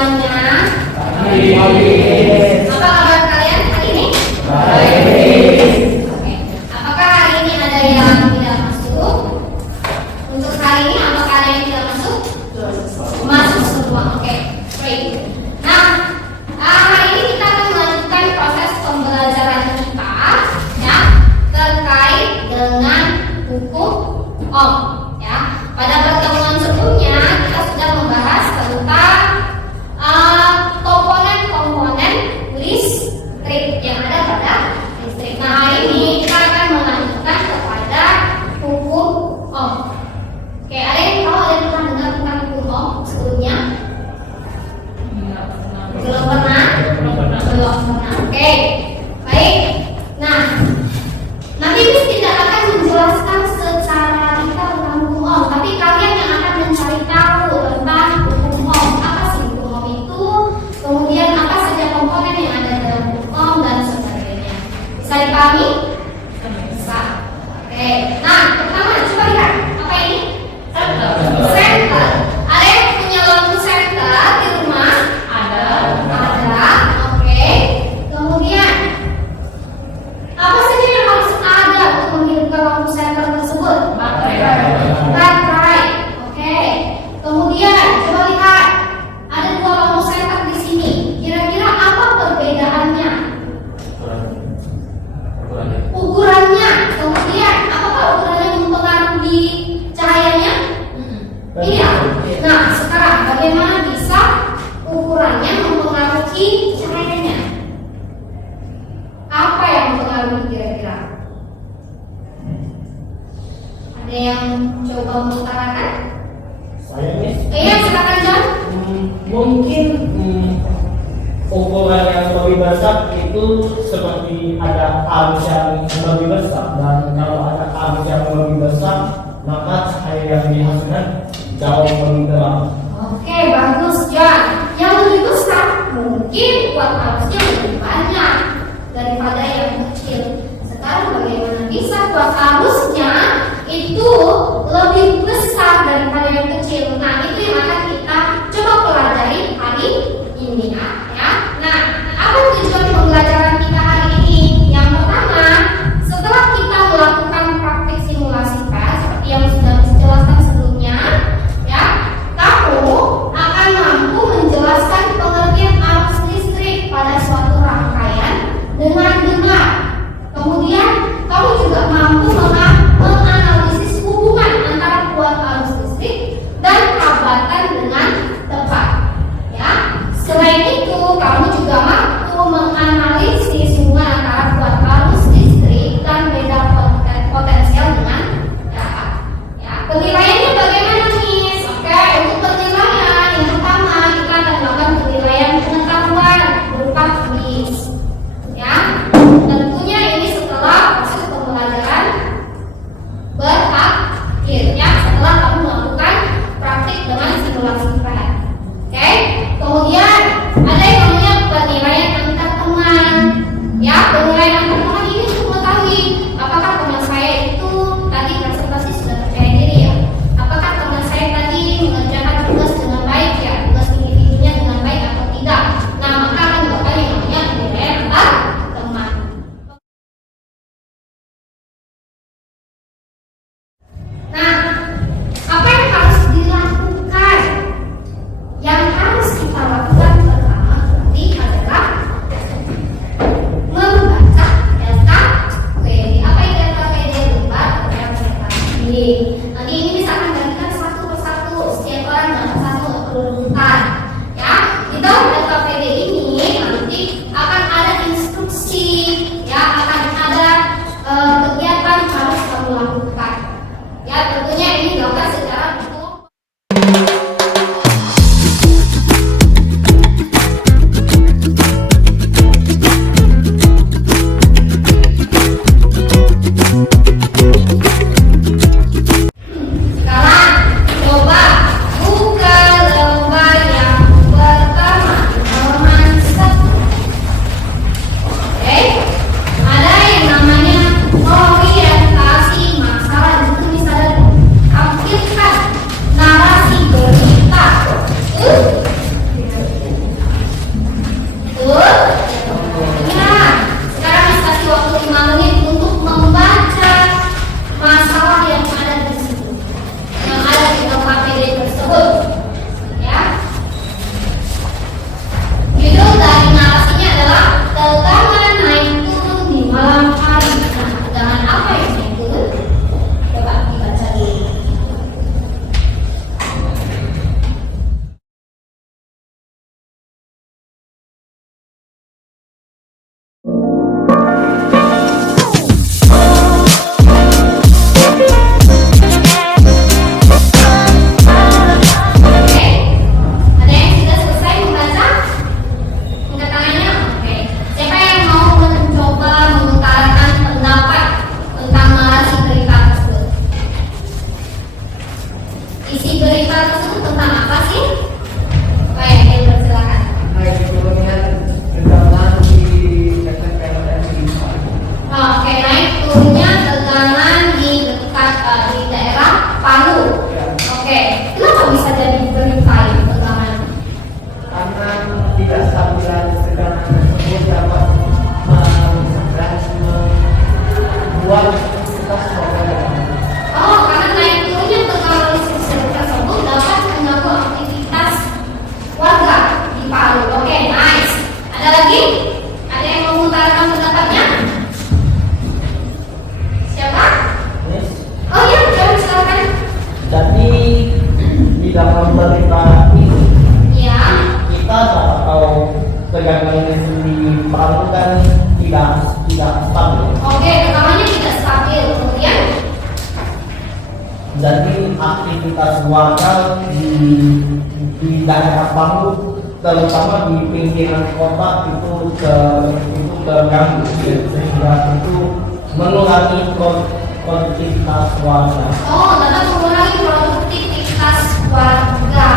semuanya? Baik. Apa kabar kalian hari ini? Baik. Oke. Apakah hari ini ada yang tidak masuk? Untuk hari ini apakah ada yang tidak masuk? Masuk semua. Oke. Baik. Nah, hari ini kita akan melanjutkan proses pembelajaran kita ya terkait dengan hukum Ohm ya. Pada pertemuan sebelumnya kita sudah membahas tentang komponen-komponen listrik yang ada pada listrik. Nah, hari ini kita akan melanjutkan kepada hukum Ohm. Oke, ada yang pernah dengar tentang hukum Ohm sebelumnya? Belum pernah? Belum pernah. Oke, baik. Nah, nanti Miss tidak akan menjelaskan secara detail tentang hukum Ohm, tapi kalian yang akan mencari tahu tentang hukum Ohm. Apa sih hukum Ohm itu? Kemudian apa saja komponen yang ada dalam hukum Ohm dan sebagainya. Bisa dipahami? Bisa. Oke. Nah, pertama coba lihat apa ini? Senter. Ada yang punya lampu senter di rumah? Ada. Oke. Kemudian apa saja yang harus ada untuk menghidupkan lampu senter tersebut? Baterai. Oke. Kemudian coba lihat ada dua lampu senter di sini. Kira-kira apa perbedaannya? Ukurannya. Kemudian apakah ukurannya mempengaruhi cahayanya? Iya. Nah, sekarang bagaimana bisa ukurannya mempengaruhi cahayanya? Apa yang mempengaruhi kira-kira? Ada yang coba mengutarakan? Saya Miss. Iya, silakan John. Mungkin ukuran yang lebih besar itu seperti ada arus yang lebih besar, dan kalau ada arus yang lebih besar maka cahaya yang dihasilkan jauh lebih terang. Oke, bagus John. Yang lebih besar mungkin buat arusnya lebih banyak daripada yang kecil. Sekarang bagaimana bisa buat arusnya itu lebih besar daripada yang kecil? Nah, itu yang akan kita coba pelajari hari ini ya. Nah, apa tujuan pembelajaran kita hari ini? Yang pertama, setelah kita melakukan praktik simulasi tes seperti yang sudah dijelaskan sebelumnya, ya, kamu akan mampu menjelaskan pengertian arus listrik pada suatu rangkaian dengan benar. Kemudian kamu juga mampu menganalisis hubungan antara kuat itu tentang apa sih? Baik, Gilbert silakan. Naik turunnya tegangan di SMPTN di Oke, naik turunnya tegangan di dekat di daerah paru. ya, Oke, kenapa bisa jadi berlimpah tegangan? karena tidak stabilan tegangan tersebut dapat membuat aktivitas warga. Oh, karena naik turunnya tegangan listrik tersebut dapat mengganggu aktivitas warga di Palu. Oke, nice. Ada lagi? Ada yang mau mengutarakan pendapatnya? Siapa? Yes. Oh iya, silakan. Jadi di dalam berita ini Ya. kita dapat tahu tegangan listrik di Palu kan tidak stabil. Oke, tegangannya tidak stabil. Kemudian, Jadi aktivitas warga di daerah Palu, terutama di pinggiran kota itu terganggu, sehingga itu mengurangi produktivitas warga. oh, dapat mengurangi produktivitas warga.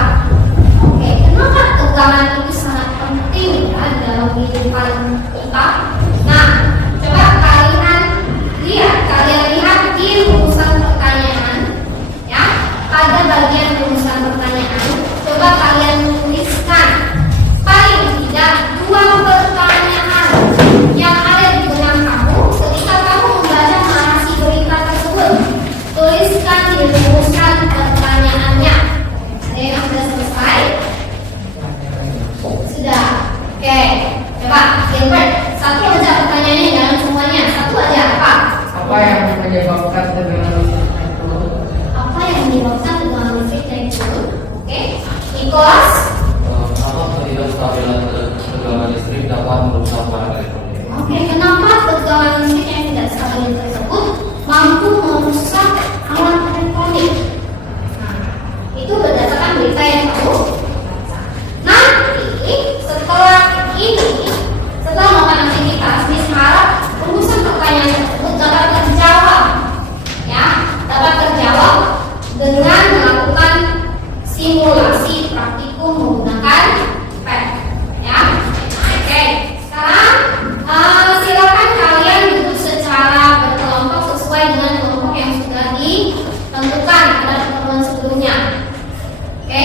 Oke, kenapa tegangan itu sangat penting ya dalam kehidupan kita? Nah, coba kalian lihat di rumusan pertanyaan, ya. Pada bagian rumusan pertanyaan, coba kalian tuliskan paling tidak 2 pertanyaan yang ada di benak kamu ketika kamu membaca narasi berita tersebut. Tuliskan di rumusan pertanyaannya. Ada yang sudah selesai? Sudah. Oke. Coba Gilbert, satu aja pertanyaannya, jangan semuanya. Satu aja apa? Apa yang menyebabkan tegangan listrik naik turun? Apa yang menyebabkan tegangan listrik naik turun? Oke. Nicholas. Apa ketidakstabilan tegangan listrik dapat merusak barang elektronik? Oke, kenapa tegangan listrik yang tidak stabil tersebut mampu merusak alat elektronik? Nah, itu berdasarkan berita yang kamu baca. Nanti setelah melakukan aktivitas, Miss harap rumusan pertanyaan tersebut dapat terjawab, ya, dapat terjawab dengan melakukan simulasi praktikum menggunakan pet, ya. Oke, sekarang silakan kalian duduk secara berkelompok sesuai dengan kelompok yang sudah ditentukan pada pertemuan sebelumnya. Oke,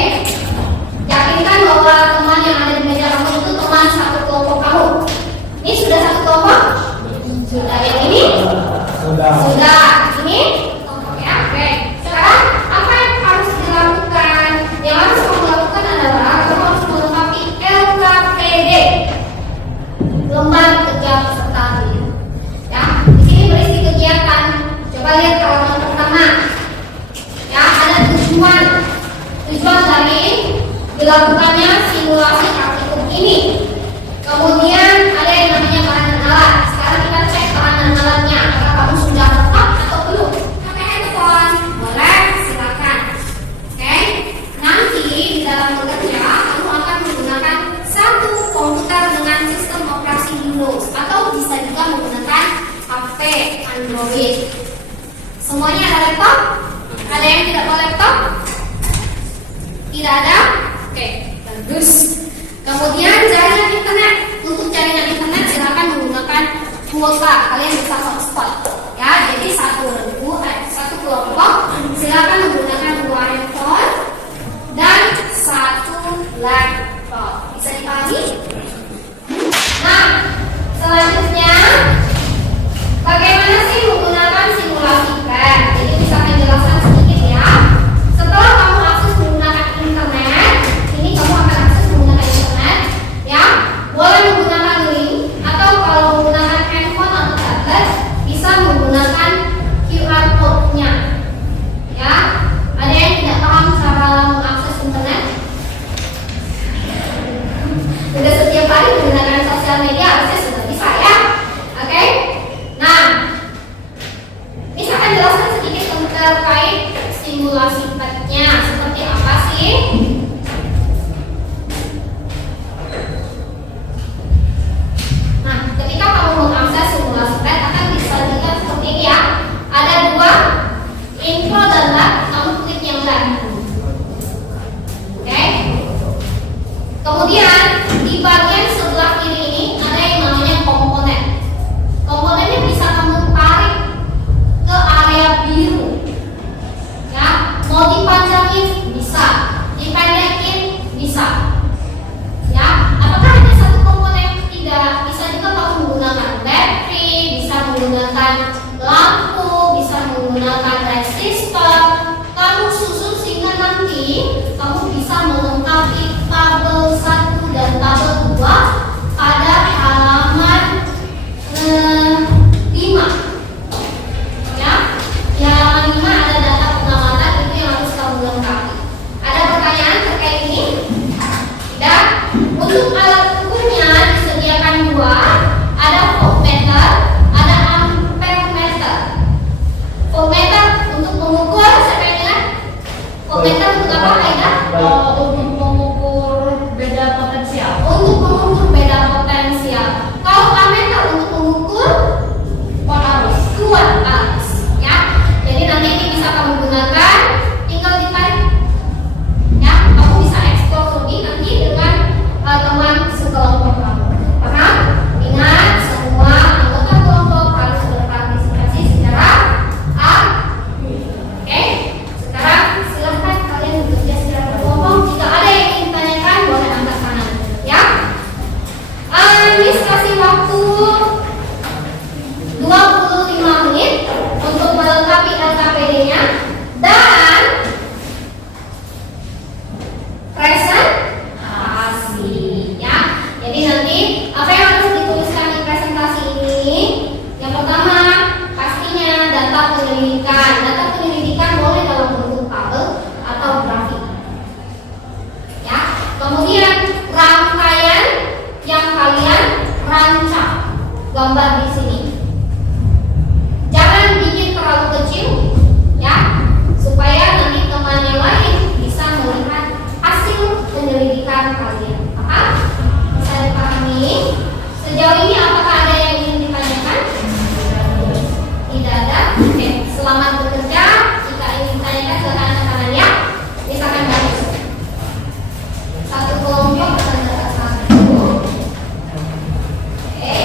yakinkan bahwa teman yang ada di meja kamu itu teman satu kelompok kamu. Ini sudah satu kelompok? Sudah. Yang ini? Sudah. Sudah. Ini kelompoknya. Oke. Sekarang apa yang harus dilakukan? Yang harus kamu lakukan adalah kamu harus melengkapi LKPD, lembar kerja peserta didik. Ya, di sini berisi kegiatan. Coba lihat halaman pertama. Ya, ada tujuan dari dilakukannya simulasi praktikum ini. Kemudian ada yang namanya bahan dan alat. Sekarang kita cek bahan dan alatnya. Apakah kamu sudah lengkap atau belum? Pakai handphone, boleh, silakan. Oke. Nanti di dalam bekerja kamu akan menggunakan satu komputer dengan sistem operasi Windows atau bisa juga menggunakan HP Android. Semuanya ada laptop? Ada yang tidak bawa laptop? Tidak ada? Oke, bagus. Kemudian jaringan internet. Untuk jaringan internet silakan menggunakan kuota. Kalian bisa hotspot. Ya, jadi satu kelompok silakan menggunakan 2 handphone dan 1 laptop. Bisa dipahami? Nah, selanjutnya bagaimana sih menggunakan simulasi PET? Jadi bisa saya jelaskan sedikit ya. Setelah kamu akses menggunakan internet, ini kamu akan akses menggunakan internet, ya. Boleh menggunakan link atau kalau menggunakan handphone atau tablet bisa menggunakan QR code-nya. Ya. Ada yang tidak paham cara mengakses internet? Sudah setiap hari menggunakan sosial media harusnya sudah bisa ya. Oke. Nah, ini saya akan jelaskan sedikit terkait simulasi PET-nya seperti apa sih? Nah, ketika kamu mengakses simulasi PET akan bisa dilihat seperti ini ya. Ada 2 info dan lab, kamu klik yang lab. Untuk alat ukurnya disediakan dua, ada voltmeter, ada ampermeter. Voltmeter untuk mengukur, siapa yang ingat? Voltmeter untuk apa, Aida? Untuk mengukur beda potensial. Untuk mengukur beda potensial. Kalau ammeter untuk mengukur Kuat arus. kuat arus, ya. Jadi nanti ini bisa kamu gunakan, tinggal ditarik, ya. Kamu bisa eksplor lebih nanti dengan teman sekelompok kamu. Paham? Ingat, semua anggota kelompok harus berpartisipasi secara aktif. Oke? Sekarang silahkan kalian bekerja secara berkelompok. Jika ada yang ingin ditanyakan, boleh angkat tangan, ya. Miss kasih waktu 25 menit untuk melengkapi LKPD-nya dan presentasi, ya. Jadi nanti apa yang harus dituliskan di presentasi ini? Yang pertama pastinya data penyelidikan. Data penyelidikan boleh dalam bentuk tabel atau grafik, ya. Kemudian rangkaian yang kalian rancang, gambar di sini. Jangan bikin terlalu kecil, ya, supaya nanti teman yang lain bisa melihat hasil penyelidikan kalian. Paham? Bisa dipahami? Sejauh ini apakah ada yang ingin ditanyakan? Tidak ada? Oke, selamat bekerja. Jika ingin ditanyakan silakan angkat tangan, ya. Misalkan bagus. Satu kelompok akan dapat satu. Oke.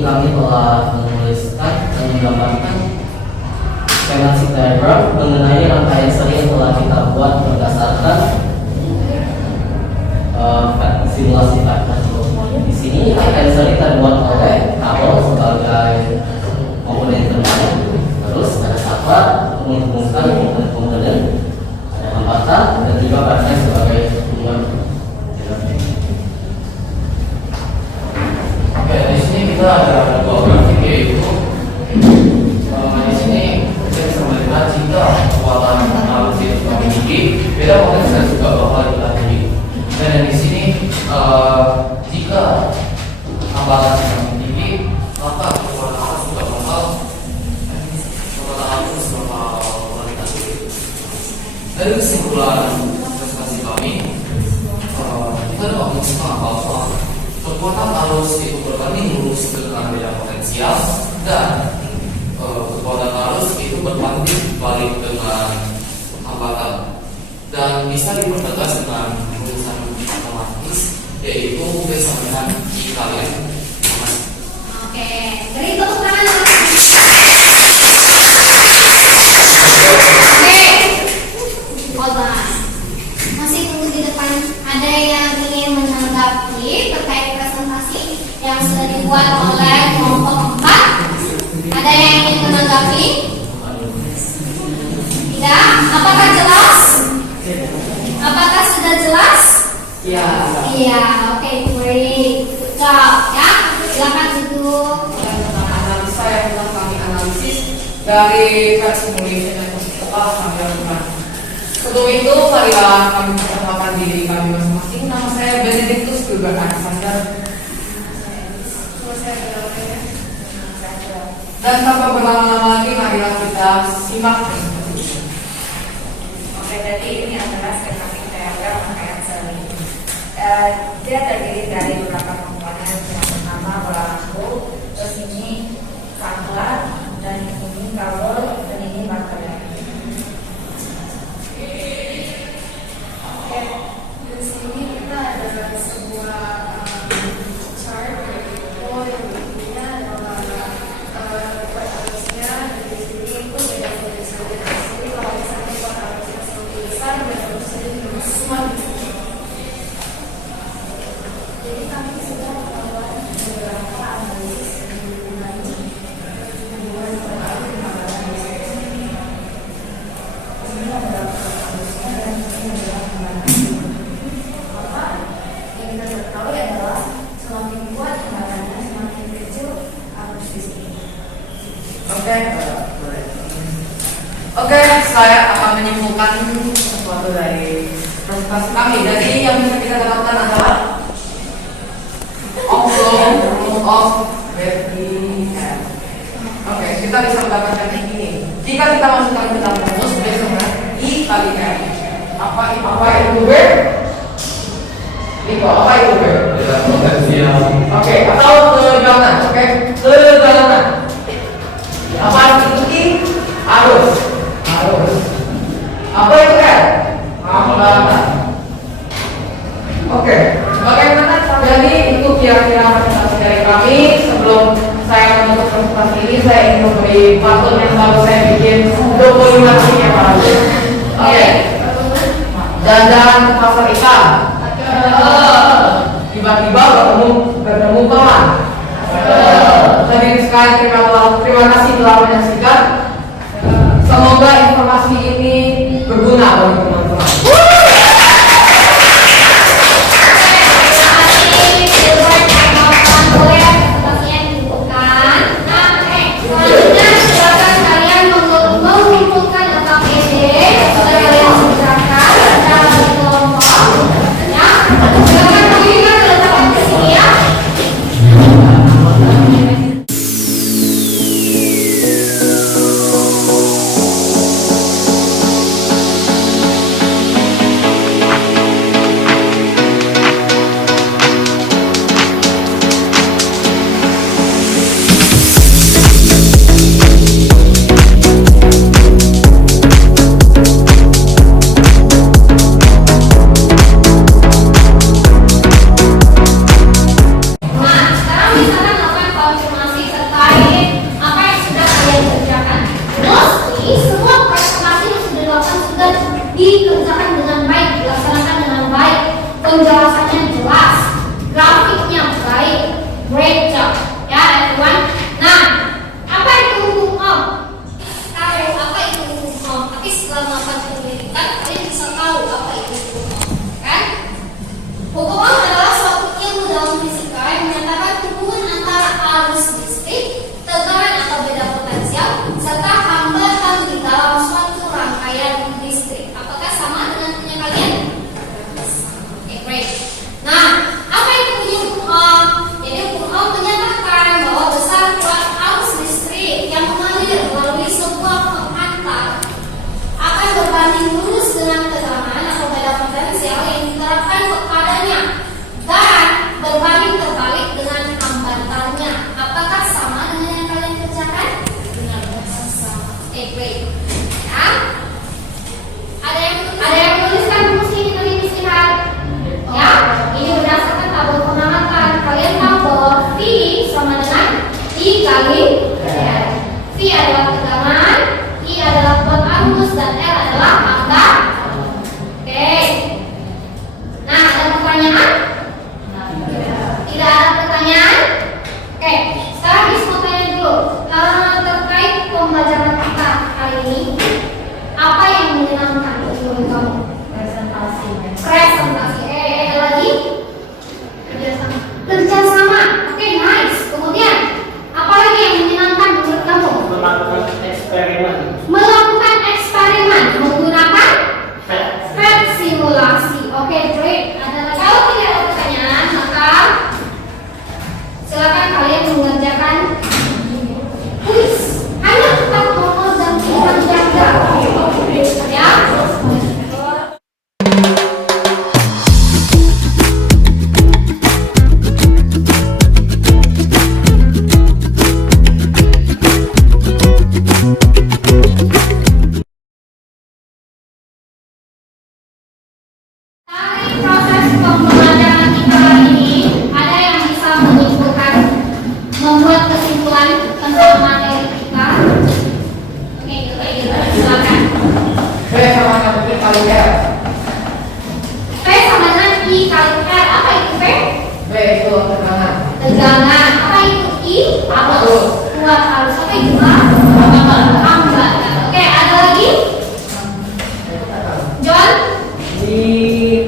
kami telah menuliskan dan menggambarkan schematic diagram mengenai rangkaian seri yang telah kita buat berdasarkan simulasi fakta. Di sini rangkaian seri terbuat oleh kabel sebagai komponen terbaik. Terus ada sabar menghubungkan komponen-komponen, ada hambatan dan juga baterai sebagai hubungan. Oke, di sini kita ada dua grafik, yaitu di sini kita bisa melihat jika kekuatan arus itu memiliki beda potensi dan juga bakal dipelajari. Dan di sini jika hambatan yang tinggi, maka kekuatan arus juga bakal dari kesimpulan presentasi kami, kita dapat menyimpulkan bahwa kekuatan arus itu berbanding lurus dengan beda potensial dan kekuatan arus itu berbanding balik dengan dipertegas dengan tulisan otomatis, yaitu B sama dengan I kalian. Oke, beri tepuk tangan. Oke, Oba. Masih tunggu di depan. Ada yang ingin menanggapi terkait presentasi yang sudah dibuat oleh kelompok 4? Ada yang ingin menanggapi? Tidak? Apakah jelas? Apakah sudah jelas? Ya. Iya, oke, great. Good job, ya. Silakan duduk. Analisa yang telah kami analisis dari pet simulation yang telah kami lakukan. Sebelum itu, marilah kami perkenalkan diri kami masing-masing. Nama saya Benedictus Gilbert Alexander. Dan tanpa berlama-lama lagi, marilah kita simak. Oke, jadi ini adalah skematik diagram rangkaian sel ini. Dia terdiri dari beberapa komponen. Yang pertama bola lampu, terus ini saklar, dan ini kabel, dan ini baterai. Oke, di sini kita ada sebuah chart yaitu yang berikutnya adalah buat arusnya. Di sini itu beda tulisannya. Jadi kalau misalnya buat arusnya tulisan beda tulisannya semua di sini. Jadi kami sudah melakukan beberapa analisis dengan hubungan terhadap pengamatan ini adalah arusnya dan ini adalah pengamatan. Maka yang kita ketahui adalah semakin kuat pengamatan, semakin kecil arus di sini. Oke, saya akan menyimpulkan sesuatu dari presentasi kami. Jadi yang bisa kita dapatkan adalah rule of BIM. Oke, kita bisa mendapatkan ini. Jika kita masukkan ke dalam rumus, B sama I kali M. Apa itu B? Itu apa itu B? Potensial. Oke, atau keganan. Oke, keganan. Apa itu I? Arus. Apa itu R? Hambatan. Oke, bagaimana? Jadi itu kira-kira presentasi dari kami. Sebelum saya menutup presentasi ini, saya ingin memberi patung yang baru saya bikin 25 detik ya Pak. Oke. Dandan pasar ikan. Tiba-tiba ketemu kawan. Hadirin sekalian, terima kasih telah menyaksikan. Semoga informasi ini berguna bagi teman-teman. Dikerjakan dengan baik, dilaksanakan dengan baik, penjelasannya jelas, grafiknya baik, great job, ya everyone. Nah, apa itu hukum Ohm? Tahu apa itu hukum Ohm? Tapi setelah melakukan penyelidikan, kalian bisa tahu apa itu hukum Ohm, kan? Hukum Ohm adalah suatu ilmu dalam fisika yang menyatakan hubungan antara arus listrik, tegangan atau beda potensial, serta hambatan di dalam suatu rangkaian listrik. Apakah sama dengan punya kalian? Oke, great. Nah, apa itu punya hukum Ohm? Jadi hukum Ohm menyatakan bahwa besar kuat arus listrik yang mengalir melalui sebuah pengantar akan berbanding lurus dengan tegangan atau beda potensial yang diterapkan kepadanya dan berbanding terbalik dengan hambatannya. Apakah sama dengan yang kalian kerjakan? Benar, sama. Great. Ya. Ada yang menuliskan rumus ini minggu kamu? Presentasi. Presentasi. Lagi? Kerjasama. Oke, nice. Kemudian, apa lagi yang menyenangkan menurut kamu? Melakukan eksperimen. Melakukan eksperimen menggunakan PET simulasi. Oke, great. Ada lagi? Kalau tidak ada pertanyaan, maka silakan kalian mengerjakan kuis. Hanya 4 nomor dan pilihan jaga. Ya. Dari proses pembelajaran kita hari ini, ada yang bisa menyimpulkan, membuat kesimpulan tentang materi kita. Oke, silakan. B sama dengan I kali R. P sama dengan I kali R. Apa itu P? B itu tegangan. Tegangan. Apa itu I? Arus. Kuat arus. Apa itu A? Hambatan. Oke, ada lagi? John? Di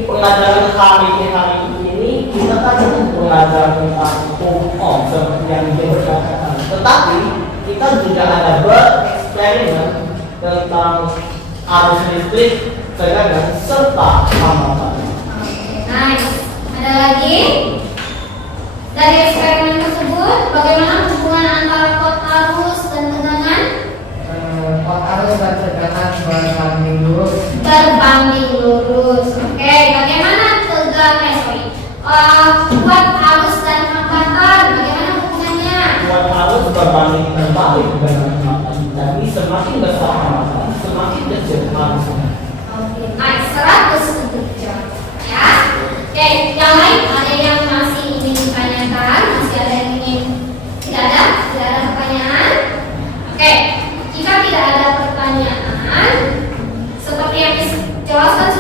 pelajaran hari ini kita kan belajar tentang hukum seperti yang dia berkatakan. Tetapi kita juga ada bereksperimen tentang arus listrik, tegangan serta hambatan. Nice. Ada lagi? Dari eksperimen tersebut, bagaimana hubungan antara kuat arus dan tegangan? Kuat arus dan tegangan berbanding lurus. Berbanding lurus. Oke, bagaimana kuat arus dan hambatan? Bagaimana hubungannya? Kuat arus berbanding terbalik dengan hambatan. Jadi semakin besar hambatan, semakin kecil arusnya. Oke, nice. 100 derajat. Ya. Oke, yang lain ada yang masih ingin ditanyakan? Masih ada yang ingin? Tidak ada? Tidak ada pertanyaan? Oke, jika tidak ada pertanyaan, seperti yang dijelaskan